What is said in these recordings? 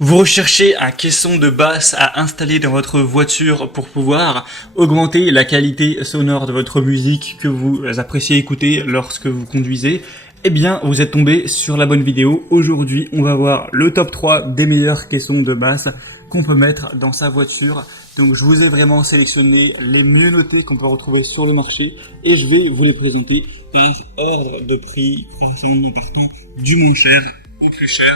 Vous recherchez un caisson de basse à installer dans votre voiture pour pouvoir augmenter la qualité sonore de votre musique que vous appréciez écouter lorsque vous conduisez. Eh bien, vous êtes tombé sur la bonne vidéo. Aujourd'hui, on va voir le top 3 des meilleurs caissons de basse qu'on peut mettre dans sa voiture. Donc, je vous ai vraiment sélectionné les mieux notés qu'on peut retrouver sur le marché et je vais vous les présenter par ordre de prix, croissant en partant du moins cher au plus cher,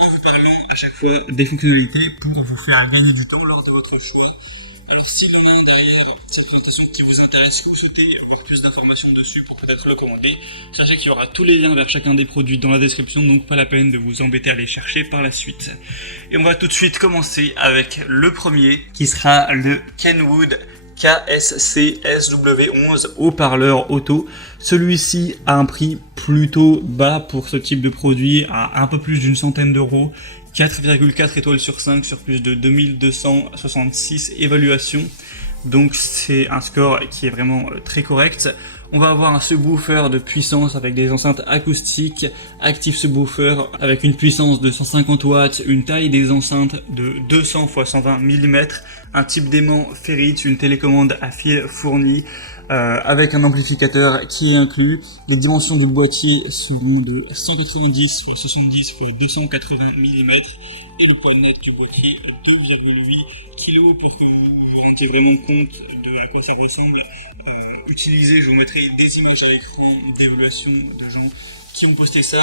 en vous parlant à chaque fois des fonctionnalités pour vous faire gagner du temps lors de votre choix. Alors s'il y en a un derrière cette présentation qui vous intéresse, que vous souhaitez avoir plus d'informations dessus pour peut-être le commander, sachez qu'il y aura tous les liens vers chacun des produits dans la description, donc pas la peine de vous embêter à les chercher par la suite. Et on va tout de suite commencer avec le premier qui sera le Kenwood KSC SW11 haut-parleur auto. Celui-ci a un prix plutôt bas pour ce type de produit, à un peu plus d'une centaine d'euros, 4,4 étoiles sur 5 sur plus de 2266 évaluations. Donc c'est un score qui est vraiment très correct. On va avoir un subwoofer de puissance avec des enceintes acoustiques, Active Subwoofer avec une puissance de 150 watts, une taille des enceintes de 200 x 120 mm, un type d'aimant Ferrite, une télécommande à fil fourni, avec un amplificateur qui est inclus. Les dimensions du boîtier sont de 190 x 70 x 280 mm et le poids net du boîtier 2,8 kg pour que vous vous rendiez vraiment compte de à quoi ça ressemble. Utilisez, je vous mettrai des images à l'écran d'évaluation de gens qui ont posté ça,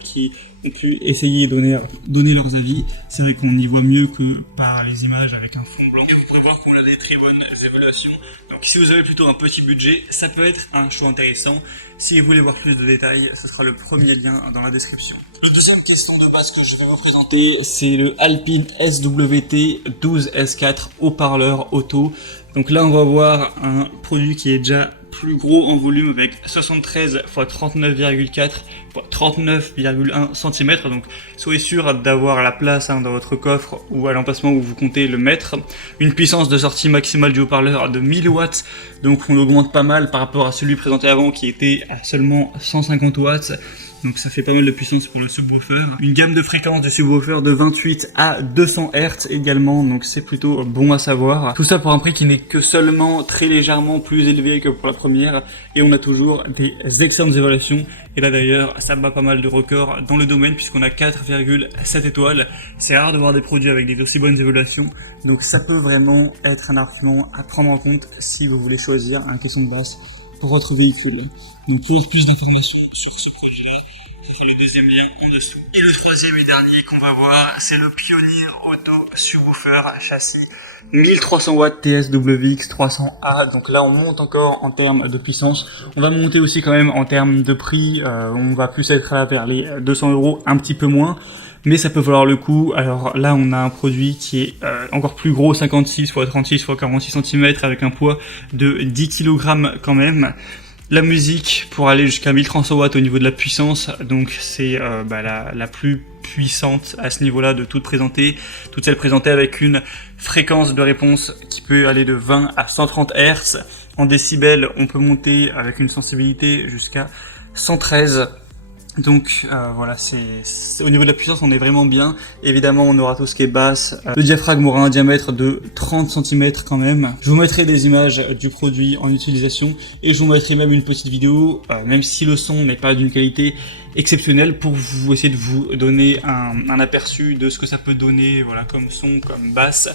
qui ont pu essayer de donner leurs avis. C'est vrai qu'on y voit mieux que par les images avec un fond blanc. Et vous pourrez voir qu'on a des très bonnes évaluations. Donc si vous avez plutôt un petit budget, ça peut être un choix intéressant. Si vous voulez voir plus de détails, ce sera le premier lien dans la description. Le deuxième caisson de base que je vais vous présenter, c'est le Alpine SWT 12S4 haut-parleur auto. Donc là, on va voir un produit qui est déjà plus gros en volume avec 73 x 39,4 x 39,1 cm. Donc soyez sûr d'avoir la place dans votre coffre ou à l'emplacement où vous comptez le mettre. Une puissance de sortie maximale du haut-parleur de 1000 watts. Donc on augmente pas mal par rapport à celui présenté avant qui était à seulement 150 watts. Donc ça fait pas mal de puissance pour le subwoofer. Une gamme de fréquences de subwoofer de 28 à 200 Hz également, donc c'est plutôt bon à savoir. Tout ça pour un prix qui n'est que seulement très légèrement plus élevé que pour la première. Et on a toujours des excellentes évaluations. Et là d'ailleurs, ça bat pas mal de records dans le domaine puisqu'on a 4,7 étoiles. C'est rare de voir des produits avec des aussi bonnes évaluations. Donc ça peut vraiment être un argument à prendre en compte si vous voulez choisir un caisson de basse pour votre véhicule. Donc pour plus d'informations sur ce produit-là, le deuxième lien en dessous. Et le troisième et dernier qu'on va voir, c'est le Pioneer Auto Subwoofer châssis 1300 watts TSWX 300A. Donc là on monte encore en termes de puissance. On va monter aussi quand même en termes de prix. On va plus être là vers les 200 euros, un petit peu moins. Mais ça peut valoir le coup. Alors là, on a un produit qui est encore plus gros, 56 x 36 x 46 cm avec un poids de 10 kg quand même. La musique pour aller jusqu'à 1300 watts au niveau de la puissance, donc c'est la plus puissante à ce niveau-là de toutes celles présentées avec une fréquence de réponse qui peut aller de 20 à 130 Hz. En décibels, on peut monter avec une sensibilité jusqu'à 113. Donc voilà, c'est au niveau de la puissance on est vraiment bien. Évidemment on aura tout ce qui est basse. Le diaphragme aura un diamètre de 30 cm quand même. Je vous mettrai des images du produit en utilisation et je vous mettrai même une petite vidéo, même si le son n'est pas d'une qualité exceptionnelle, pour vous essayer de vous donner un aperçu de ce que ça peut donner, voilà, comme son, comme basse.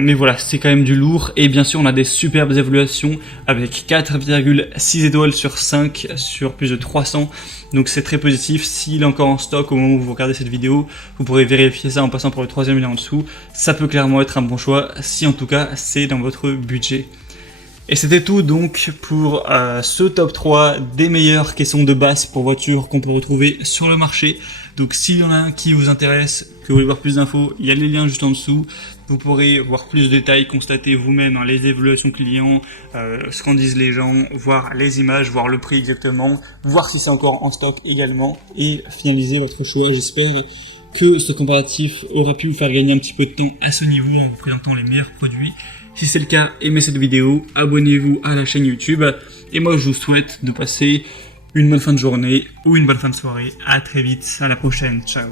Mais voilà, c'est quand même du lourd. Et bien sûr, on a des superbes évaluations avec 4,6 étoiles sur 5 sur plus de 300. Donc c'est très positif. S'il est encore en stock au moment où vous regardez cette vidéo, vous pourrez vérifier ça en passant par le troisième lien en dessous. Ça peut clairement être un bon choix, si en tout cas c'est dans votre budget. Et c'était tout donc pour ce top 3 des meilleures caissons de basse pour voiture qu'on peut retrouver sur le marché. Donc s'il y en a un qui vous intéresse, que vous voulez voir plus d'infos, il y a les liens juste en dessous. Vous pourrez voir plus de détails, constater vous-même les évaluations clients, ce qu'en disent les gens, voir les images, voir le prix exactement, voir si c'est encore en stock également et finaliser votre choix. J'espère que ce comparatif aura pu vous faire gagner un petit peu de temps à ce niveau en vous présentant les meilleurs produits. Si c'est le cas, aimez cette vidéo, abonnez-vous à la chaîne YouTube et moi je vous souhaite de passer une bonne fin de journée ou une bonne fin de soirée. À très vite, à la prochaine, ciao.